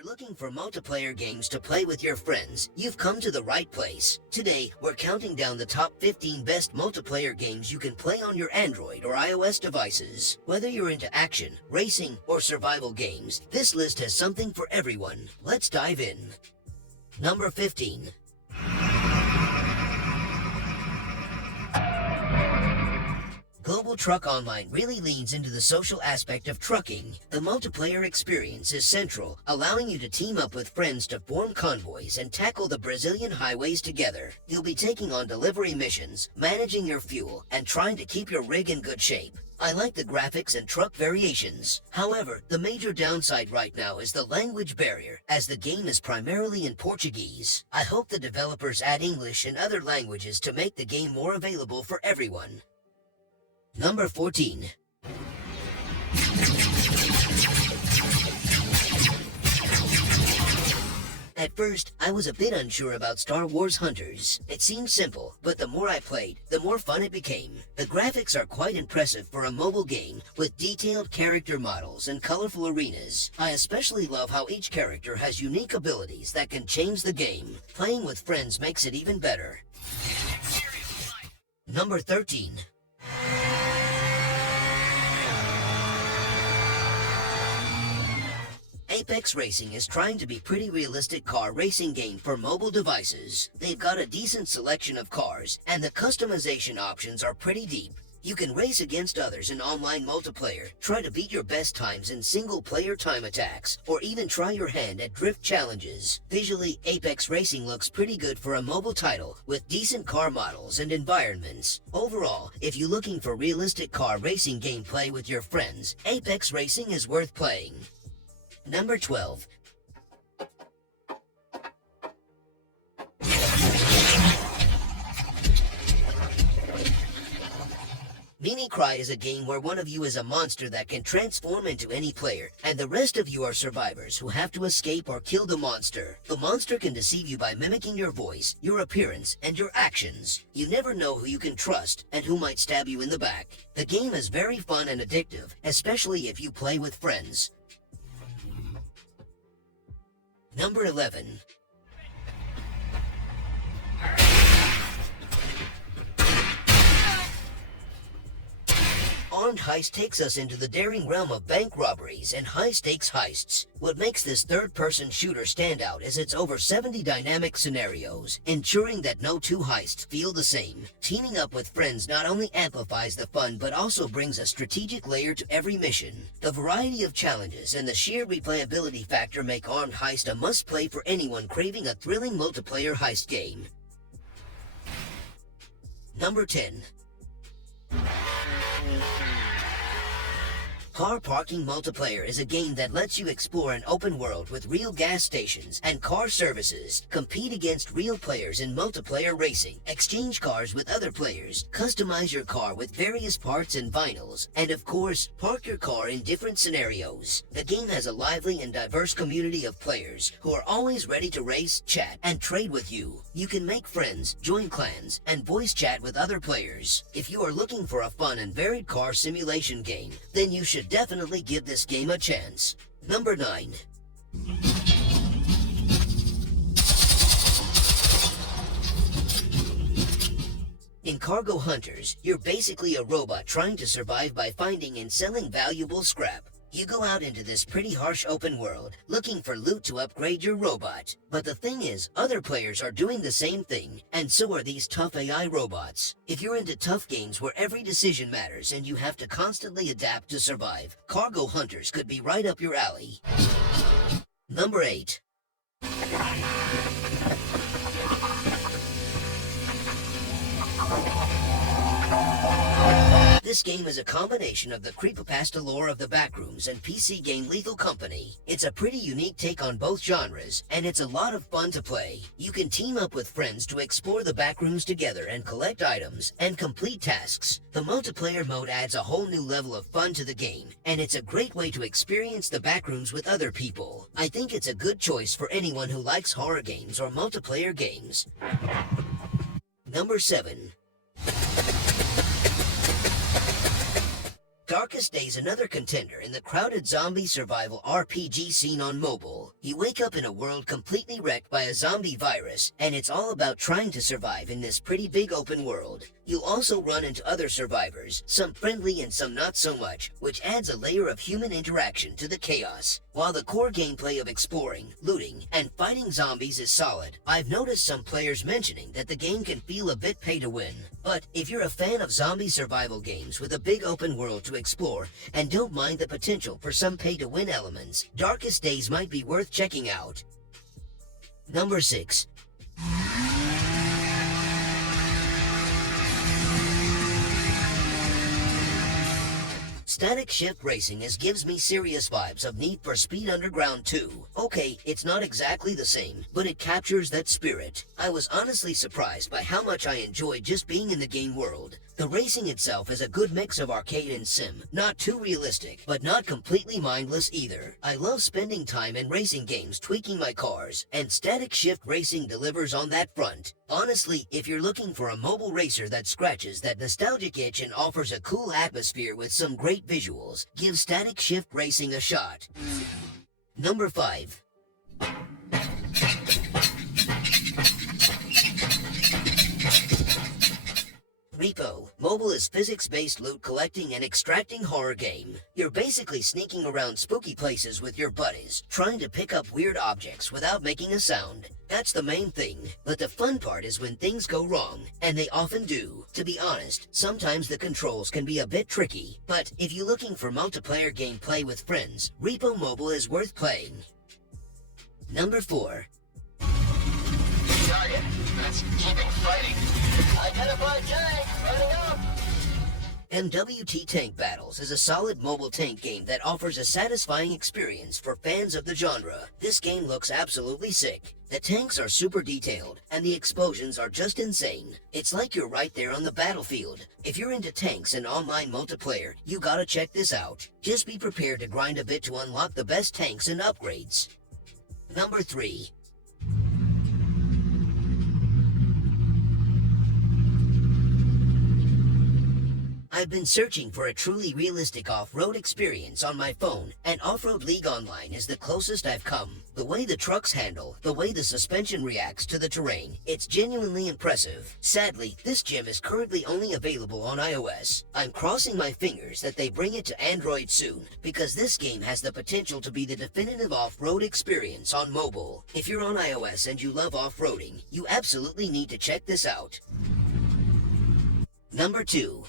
you're looking for multiplayer games to play with your friends, you've come to the right place. Today, we're counting down the top 15 best multiplayer games you can play on your Android or iOS devices. Whether you're into action, racing, or survival games, this list has something for everyone. Let's dive in. Number 15. Global Truck Online really leans into the social aspect of trucking. The multiplayer experience is central, allowing you to team up with friends to form convoys and tackle the Brazilian highways together. You'll be taking on delivery missions, managing your fuel, and trying to keep your rig in good shape. I like the graphics and truck variations. However, the major downside right now is the language barrier, as the game is primarily in Portuguese. I hope the developers add English and other languages to make the game more available for everyone. Number 14. At first, I was a bit unsure about Star Wars Hunters. It seemed simple, but the more I played, the more fun it became. The graphics are quite impressive for a mobile game, with detailed character models and colorful arenas. I especially love how each character has unique abilities that can change the game. Playing with friends makes it even better. Number 13. Apex Racing is trying to be pretty realistic car racing game for mobile devices. They've got a decent selection of cars, and the customization options are pretty deep. You can race against others in online multiplayer, try to beat your best times in single-player time attacks, or even try your hand at drift challenges. Visually, Apex Racing looks pretty good for a mobile title, with decent car models and environments. Overall, if you're looking for realistic car racing gameplay with your friends, Apex Racing is worth playing. Number 12. Mimicry is a game where one of you is a monster that can transform into any player, and the rest of you are survivors who have to escape or kill the monster. The monster can deceive you by mimicking your voice, your appearance, and your actions. You never know who you can trust and who might stab you in the back. The game is very fun and addictive, especially if you play with friends. Number 11. Armed Heist takes us into the daring realm of bank robberies and high-stakes heists. What makes this third-person shooter stand out is its over 70 dynamic scenarios, ensuring that no two heists feel the same. Teaming up with friends not only amplifies the fun but also brings a strategic layer to every mission. The variety of challenges and the sheer replayability factor make Armed Heist a must-play for anyone craving a thrilling multiplayer heist game. Number 10. Car Parking Multiplayer is a game that lets you explore an open world with real gas stations and car services, compete against real players in multiplayer racing, exchange cars with other players, customize your car with various parts and vinyls, and of course, park your car in different scenarios. The game has a lively and diverse community of players who are always ready to race, chat, and trade with you. You can make friends, join clans, and voice chat with other players. If you are looking for a fun and varied car simulation game, then you should definitely give this game a chance. Number 9. In Cargo Hunters, you're basically a robot trying to survive by finding and selling valuable scrap. You go out into this pretty harsh open world, looking for loot to upgrade your robot. But the thing is, other players are doing the same thing, and so are these tough AI robots. If you're into tough games where every decision matters and you have to constantly adapt to survive, Cargo Hunters could be right up your alley. Number 8. This game is a combination of the creepypasta lore of the Backrooms and PC game Lethal Company. It's a pretty unique take on both genres, and it's a lot of fun to play. You can team up with friends to explore the Backrooms together and collect items and complete tasks. The multiplayer mode adds a whole new level of fun to the game, and it's a great way to experience the Backrooms with other people. I think it's a good choice for anyone who likes horror games or multiplayer games. Number 7. Darkest Day's another contender in the crowded zombie survival RPG scene on mobile. You wake up in a world completely wrecked by a zombie virus, and it's all about trying to survive in this pretty big open world. You'll also run into other survivors, some friendly and some not so much, which adds a layer of human interaction to the chaos. While the core gameplay of exploring, looting, and fighting zombies is solid, I've noticed some players mentioning that the game can feel a bit pay to win. But if you're a fan of zombie survival games with a big open world to explore and don't mind the potential for some pay to win elements, Darkest Days might be worth checking out. Number 6. Static Shift Racing gives me serious vibes of Need for Speed Underground 2. Okay, it's not exactly the same, but it captures that spirit. I was honestly surprised by how much I enjoyed just being in the game world. The racing itself is a good mix of arcade and sim, not too realistic, but not completely mindless either. I love spending time in racing games tweaking my cars, and Static Shift Racing delivers on that front. Honestly, if you're looking for a mobile racer that scratches that nostalgic itch and offers a cool atmosphere with some great visuals, give Static Shift Racing a shot. Number 5. R.E.P.O Mobile is physics-based loot collecting and extracting horror game. You're basically sneaking around spooky places with your buddies, trying to pick up weird objects without making a sound. That's the main thing, but the fun part is when things go wrong, and they often do. To be honest, sometimes the controls can be a bit tricky, but if you're looking for multiplayer gameplay with friends, R.E.P.O Mobile is worth playing. Number 4. Target. That's keeping fighting. Identified tank, running up. MWT Tank Battles is a solid mobile tank game that offers a satisfying experience for fans of the genre. This game looks absolutely sick. The tanks are super detailed, and the explosions are just insane. It's like you're right there on the battlefield. If you're into tanks and online multiplayer, you gotta check this out. Just be prepared to grind a bit to unlock the best tanks and upgrades. Number 3. I've been searching for a truly realistic off-road experience on my phone, and Offroad League Online is the closest I've come. The way the trucks handle, the way the suspension reacts to the terrain, it's genuinely impressive. Sadly, this gym is currently only available on iOS. I'm crossing my fingers that they bring it to Android soon, because this game has the potential to be the definitive off-road experience on mobile. If you're on iOS and you love off-roading, you absolutely need to check this out. Number 2.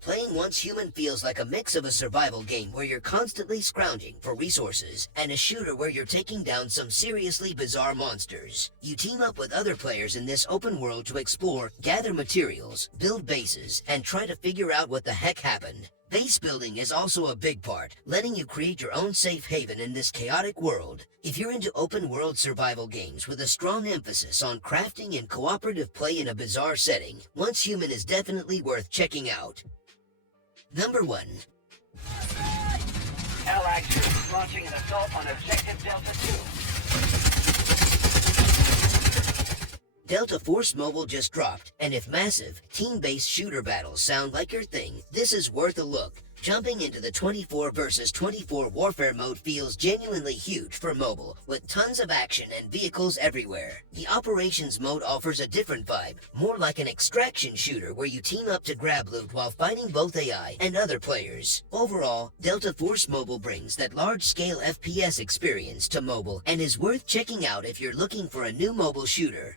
Playing Once Human feels like a mix of a survival game where you're constantly scrounging for resources and a shooter where you're taking down some seriously bizarre monsters. You team up with other players in this open world to explore, gather materials, build bases, and try to figure out what the heck happened. Base building is also a big part, letting you create your own safe haven in this chaotic world. If you're into open-world survival games with a strong emphasis on crafting and cooperative play in a bizarre setting, Once Human is definitely worth checking out. Number 1. Allied troops launching an assault on Objective Delta 2. Delta Force Mobile just dropped, and if massive, team-based shooter battles sound like your thing, this is worth a look. Jumping into the 24 versus 24 warfare mode feels genuinely huge for mobile, with tons of action and vehicles everywhere. The operations mode offers a different vibe, more like an extraction shooter where you team up to grab loot while fighting both AI and other players. Overall, Delta Force Mobile brings that large-scale FPS experience to mobile and is worth checking out if you're looking for a new mobile shooter.